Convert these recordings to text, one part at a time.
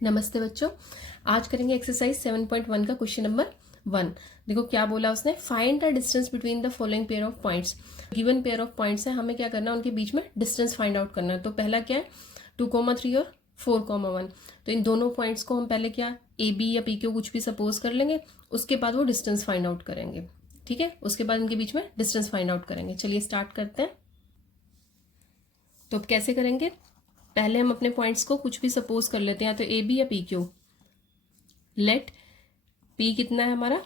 नमस्ते बच्चों, आज करेंगे एक्सरसाइज 7.1 का क्वेश्चन नंबर 1। देखो क्या बोला उसने, find the distance between the following pair of points. Given pair of points है, हमें क्या करना है, उनके बीच में डिस्टेंस फाइंड आउट करना है। तो पहला क्या है, 2,3 और 4,1। तो इन दोनों पॉइंट्स को हम पहले क्या ए बी या पी क्यू कुछ भी सपोज कर लेंगे, उसके बाद वो डिस्टेंस फाइंड आउट करेंगे। ठीक है, उसके बाद इनके बीच में डिस्टेंस फाइंड आउट करेंगे। चलिए स्टार्ट करते हैं। तो अब कैसे करेंगे, पहले हम अपने पॉइंट्स को कुछ भी सपोज कर लेते हैं, तो ए बी या पी क्यू। लेट पी कितना है हमारा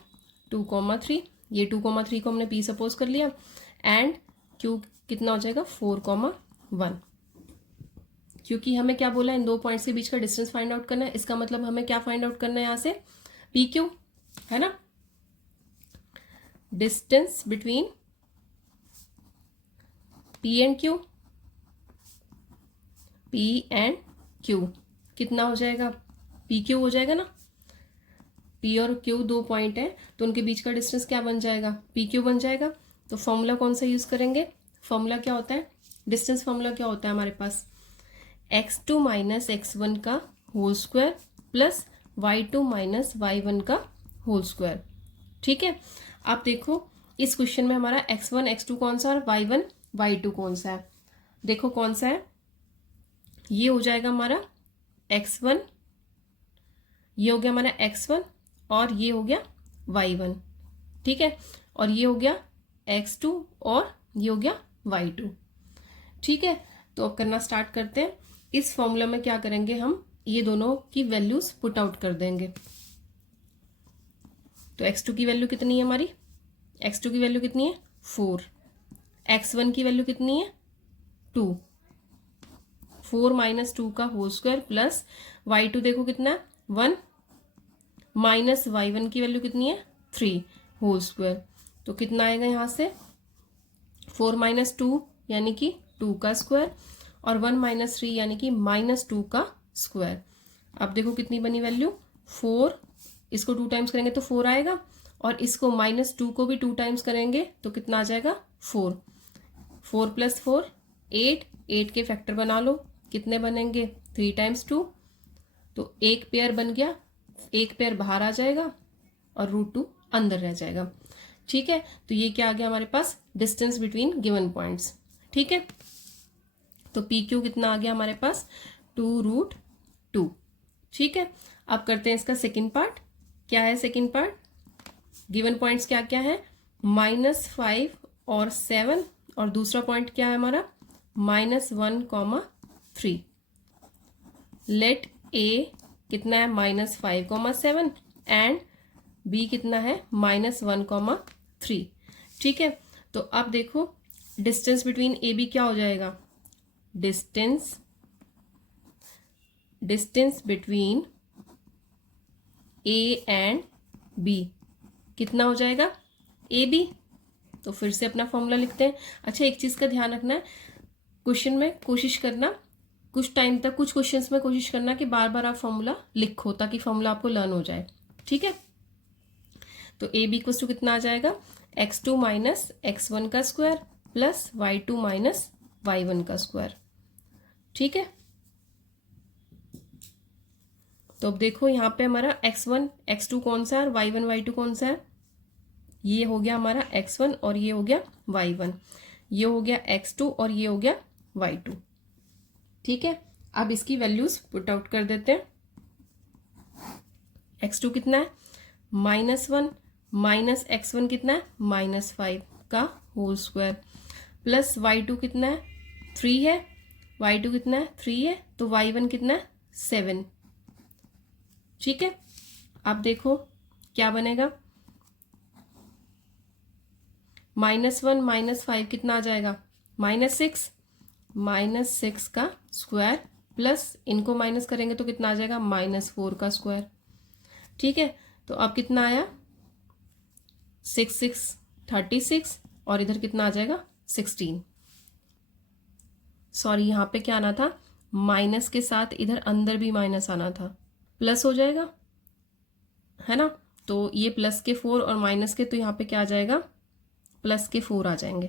2,3, ये 2,3 को हमने पी सपोज कर लिया, एंड क्यू कितना हो जाएगा 4,1। क्योंकि हमें क्या बोला, इन दो पॉइंट्स के बीच का डिस्टेंस फाइंड आउट करना है, इसका मतलब हमें क्या फाइंड आउट करना है यहाँ से, पी क्यू है ना। Distance between P and Q, P and Q कितना हो जाएगा, पी क्यू हो जाएगा ना। पी और क्यू दो पॉइंट है, तो उनके बीच का डिस्टेंस क्या बन जाएगा, पी क्यू बन जाएगा। तो फॉर्मूला कौन सा यूज करेंगे, फॉर्मूला क्या होता है, डिस्टेंस फॉर्मूला क्या होता है हमारे पास, x2 माइनस x1 का whole square plus y2 minus y1 का होल स्क्वायर। ठीक है, आप देखो इस क्वेश्चन में हमारा x1 x2 कौन सा और y1 y2 कौन सा है। देखो कौन सा है, ये हो जाएगा हमारा x1, ये हो गया हमारा x1 और ये हो गया y1। ठीक है, और ये हो गया x2 और ये हो गया y2। ठीक है, तो अब करना स्टार्ट करते हैं। इस फॉर्मूला में क्या करेंगे, हम ये दोनों की वैल्यूज पुट आउट कर देंगे। तो x2 की वैल्यू कितनी है हमारी, x2 की वैल्यू कितनी है 4, x1 की वैल्यू कितनी है 2, 4 माइनस 2 का होल स्क्वायर प्लस y2 देखो कितना है 1, माइनस y1 की वैल्यू कितनी है 3 होल स्क्वायर। तो कितना आएगा यहाँ से, 4 माइनस 2 यानी कि 2 का स्क्वायर और 1 माइनस 3 यानी कि माइनस 2 का स्क्वायर। अब देखो कितनी बनी वैल्यू 4, इसको 2 टाइम्स करेंगे तो 4 आएगा, और इसको माइनस 2 को भी 2 टाइम्स करेंगे तो कितना आ जाएगा 4। 4 प्लस 4 8, 8 के फैक्टर बना लो, कितने बनेंगे 3 टाइम्स 2, तो एक पेयर बन गया, एक पेयर बाहर आ जाएगा और √2 अंदर रह जाएगा। ठीक है, तो ये क्या आ गया हमारे पास, डिस्टेंस बिटवीन गिवन पॉइंट्स। ठीक है, तो पी क्यू कितना आ गया हमारे पास 2√2। ठीक है, अब करते हैं इसका सेकंड पार्ट। क्या है सेकंड पार्ट, गिवन पॉइंट्स क्या क्या है, -5 और 7, और दूसरा पॉइंट क्या है हमारा -1,3। लेट ए कितना है -5,7 एंड बी कितना है -1,3। ठीक है, तो अब देखो डिस्टेंस बिटवीन ए बी क्या हो जाएगा, distance between A and B कितना हो जाएगा ए बी। तो फिर से अपना फॉर्मूला लिखते हैं। अच्छा, एक चीज का ध्यान रखना है, क्वेश्चन में कोशिश करना कुछ टाइम तक, कुछ क्वेश्चंस में कोशिश करना कि बार बार आप फॉर्मूला लिखो ताकि फॉर्मूला आपको लर्न हो जाए। ठीक है, तो ए बी इक्वल्स टू कितना आ जाएगा, x2 माइनस x1 का square plus y2 minus y1 का स्क्वायर। ठीक है, तो अब देखो यहाँ पे हमारा x1 x2 कौन सा है और y1 y2 कौन सा है, ये हो गया हमारा x1 और ये हो गया y1, ये हो गया x2 और ये हो गया y2। ठीक है, अब इसकी वैल्यूज पुट आउट कर देते हैं। x2 कितना है -1, माइनस x1 कितना है -5 का होल स्क्वायर प्लस y2 कितना है 3 है, y2 कितना है 3 है, तो y1 कितना है 7। ठीक है, अब देखो क्या बनेगा, -1 -5 कितना आ जाएगा -6, -6 का स्क्वायर प्लस इनको माइनस करेंगे तो कितना आ जाएगा -4 का स्क्वायर। ठीक है, तो अब कितना आया 6 6 36 और इधर कितना आ जाएगा 16। सॉरी, यहाँ पे क्या आना था, माइनस के साथ इधर अंदर भी माइनस आना था, प्लस हो जाएगा है ना। तो ये प्लस के 4 और माइनस के, तो यहाँ पे क्या आ जाएगा प्लस के 4 आ जाएंगे,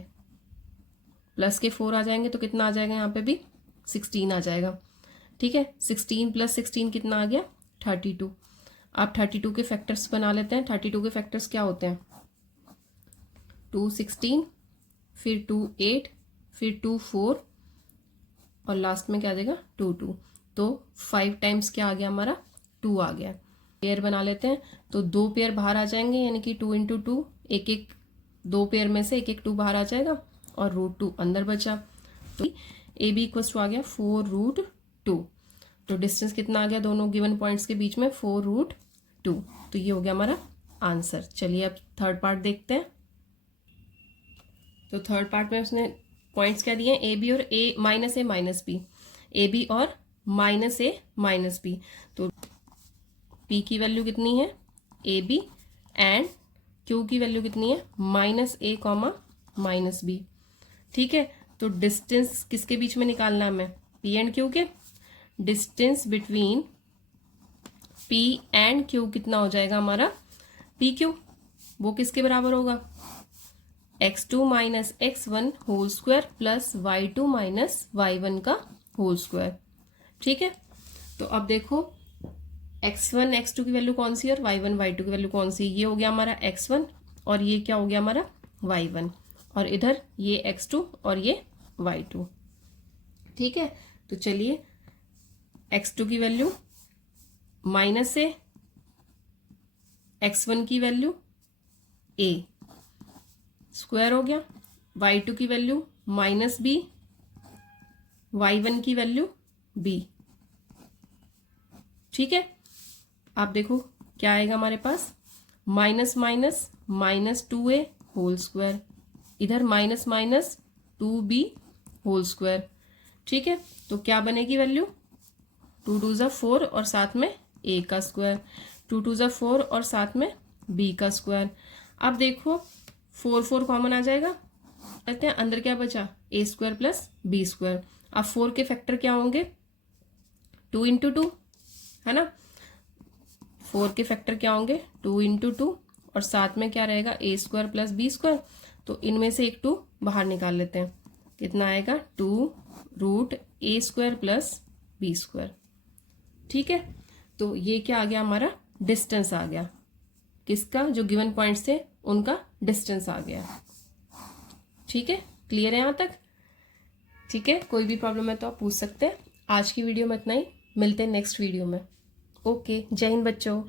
प्लस के 4 आ जाएंगे तो कितना आ जाएगा यहाँ पे भी 16 आ जाएगा। ठीक है, 16 + 16 कितना आ गया 32। आप 32 के फैक्टर्स बना लेते हैं। 32 के फैक्टर्स क्या होते हैं 2 16, फिर 2 8, फिर 2 4 और लास्ट में क्या देगा 2 2। तो 5 टाइम्स क्या आ गया हमारा 2 आ गया। पेयर बना लेते हैं तो 2 पेयर बाहर आ जाएंगे, यानी कि 2 × 2 एक एक, 2 पेयर में से एक एक 2 बाहर आ जाएगा और √2 अंदर बचा। तो ए बी इक्वल्स टू आ गया 4√2। तो डिस्टेंस कितना आ गया दोनों गिवन पॉइंट्स के बीच में 4√2। तो ये हो गया हमारा आंसर। चलिए अब थर्ड पार्ट देखते हैं। तो थर्ड पार्ट में उसने पॉइंट्स क्या दिए ए बी और ए माइनस बी, ए बी और -a - b। तो p की वैल्यू कितनी है ए बी एंड q की वैल्यू कितनी है -a, -b। ठीक है, तो डिस्टेंस किसके बीच में निकालना है हमें p एंड q के। Distance between p and q कितना हो जाएगा हमारा pq। वो किसके बराबर होगा x2 - x1 whole square plus y2 - y1 का होल स्क्वायर। ठीक है, तो अब देखो x1 x2 की वैल्यू कौन सी है और y1 y2 की वैल्यू कौन सी। ये हो गया हमारा x1 और ये क्या हो गया हमारा y1 और इधर ये x2 और ये y2। ठीक है, तो चलिए x2 की वैल्यू -a, x1 की वैल्यू a स्क्वायर हो गया, y2 की वैल्यू -b, y1 की वैल्यू b। ठीक है, आप देखो क्या आएगा हमारे पास -2a होल स्क्वायर, इधर -2b होल स्क्वायर। ठीक है, तो क्या बनेगी वैल्यू 2 2 ज़ा 4 और साथ में a का स्क्वायर, 2 2 ज़ा 4 और साथ में b का स्क्वायर। अब देखो 4 4 कॉमन आ जाएगा, कहते हैं अंदर क्या बचा a square plus b square. अब 4 के फैक्टर क्या होंगे 2 × 2 है ना। 4 के फैक्टर क्या होंगे 2 × 2 और साथ में क्या रहेगा a square plus b square. तो इनमें से एक 2 बाहर निकाल लेते हैं, कितना आएगा 2√a square plus b square. ठीक है, तो ये क्या आ गया हमारा डिस्टेंस आ गया किसका, जो गिवन पॉइंट्स थे उनका डिस्टेंस आ गया। ठीक है, क्लियर है यहाँ तक। ठीक है, कोई भी प्रॉब्लम है तो आप पूछ सकते हैं। आज की वीडियो में इतना ही, मिलते हैं नेक्स्ट वीडियो में। ओके, जय हिंद बच्चों।